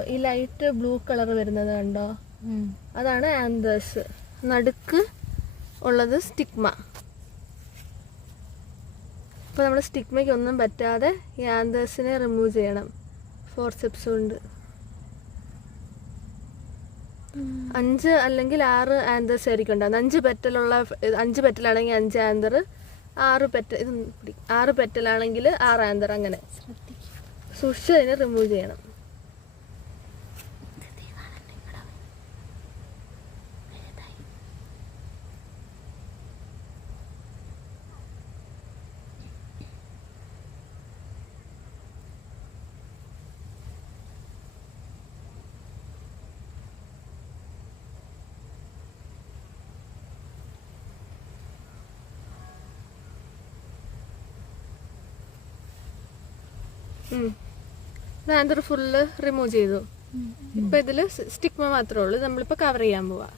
ഈ light blue colour വരുന്നത് കണ്ടോ, അതാണ് ആന്തേഴ്സ്. നടുക്ക് ഉള്ളത് സ്റ്റിഗ്മ. അപ്പോൾ നമ്മൾ സ്റ്റിഗ്മയ്ക്ക് ഒന്നും പറ്റാതെ ഈ ആന്തേഴ്സിനെ റിമൂവ് ചെയ്യണം ഫോർസെപ്സ് കൊണ്ട്. 5 അല്ലെങ്കിൽ 6 ആന്തേഴ്സ് ആയിരിക്കും ഉണ്ടാകുന്നത്. 5 പെറ്റലാണെങ്കിൽ 5 ആന്തർ, 6 പെറ്റലാണെങ്കിൽ 6 ആന്തർ. അങ്ങനെ സൂക്ഷിച്ച് അതിനെ റിമൂവ് ചെയ്യണം. ആന്തർ ഫുള്ള് റിമൂവ് ചെയ്തു. ഇപ്പം ഇതിൽ സ്റ്റിഗ്മ മാത്രമേ ഉള്ളൂ. നമ്മളിപ്പോൾ കവർ ചെയ്യാൻ പോവാ.